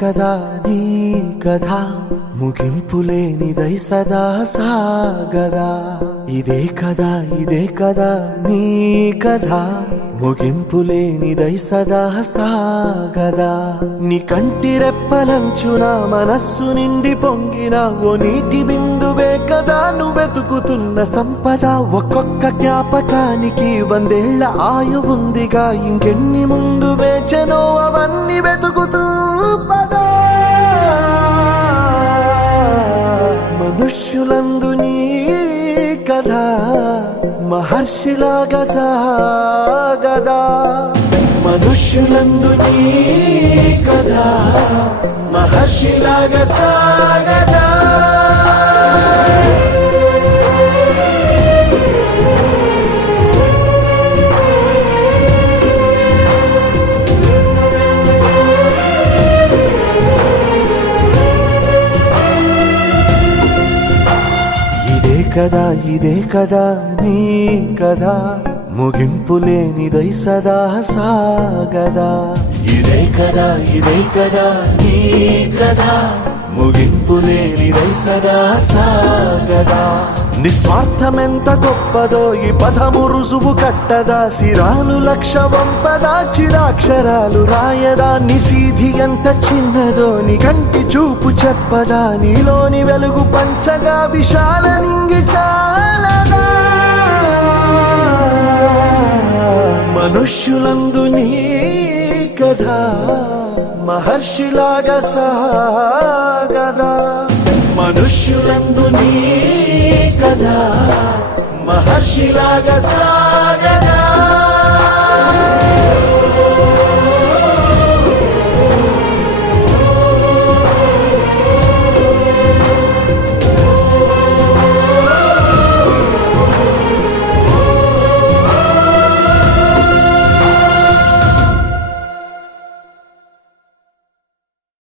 కదా నీ కథ ముగింపులేనిదై సదా సాగదా. ఇదే కదా నీ కథ ముగింపులేనిదై సదా సాగదా. నీ కంటి రెప్పలంచున మనస్సు నిండి పొంగిన ఓ నీటి బిందువే కదా నువ్వెతుకుతున్న సంపద. ఒక్కొక్క జ్ఞాపకానికి 100 ఏళ్ల ఆయువుందిగా, ఇంకెన్ని ముందు వేచనో అవన్నీ వెతుకుతూ పదా. మనుష్యులందు నీ కథ మహర్షిలాగా సాగదా. మనుష్యులందు నీ కథ మహర్షిలాగా సాగదా. ఇదే కదా నీ కథ ముగింపులేనిదై సదా సాగదా. ఇదే కదా నీ కథ ముగింపులేనిదై సదా సాగదా. నిస్వార్థమెంత గొప్పదో ఈ పదము రుజువు కట్టదా. సిరాలు 1,00,000 వంపదా, చిరాక్షరాలు రాయదా. నిశీధి ఎంత చిన్నదో నీ కంటి చూపు చెప్పదా. నీలోని వెలుగు పంచగా విశాల నింగి చాలదా. మనుష్యులందు నీ కథ మహర్షిలాగా సాగదా. మనుష్యులందు నీ కథ మహర్షిలాగా సాగదా.